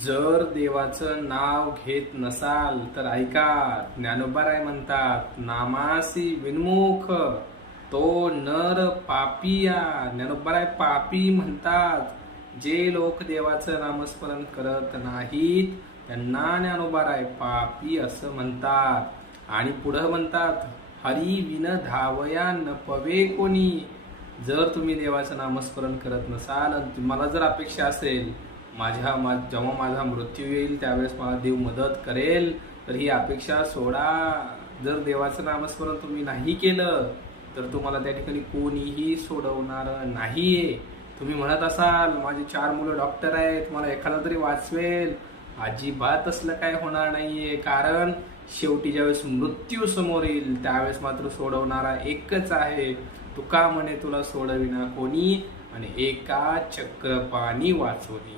जर देवाचं नाव घेत नसाल तर ऐका, ज्ञानोबाराय म्हणतात, नामासी विनमुख तो नर पापिया. ज्ञानोबाराय पापी म्हणतात. जे लोक देवाचं नामस्मरण करत नाहीत त्यांना ज्ञानोबाराय पापी असं म्हणतात. आणि पुढे म्हणतात, हरी विन धावया न पवे कोणी. जर तुम्ही देवाचं नामस्मरण करत नसाल आणि तुम्हाला जर अपेक्षा असेल जेव्हा माझा मृत्यू येईल त्यावेळेस मला देव मदत करेल, तर ही अपेक्षा सोडा. जर देवाचं नामस्मरण तुम्ही नाही केलं तर तुम्हाला त्या ठिकाणी कोणीही सोडवणार नाहीये. तुम्ही म्हणत असाल माझे 4 मुलं डॉक्टर आहेत, मला एखादा तरी वाचवेल. अजिबात असलं काय होणार नाहीये. कारण शेवटी ज्यावेळेस मृत्यू समोर येईल त्यावेळेस मात्र सोडवणारा एकच आहे. तुका म्हणे तुला सोडविना कोणी आणि एका चक्रपाणी वाचवणी.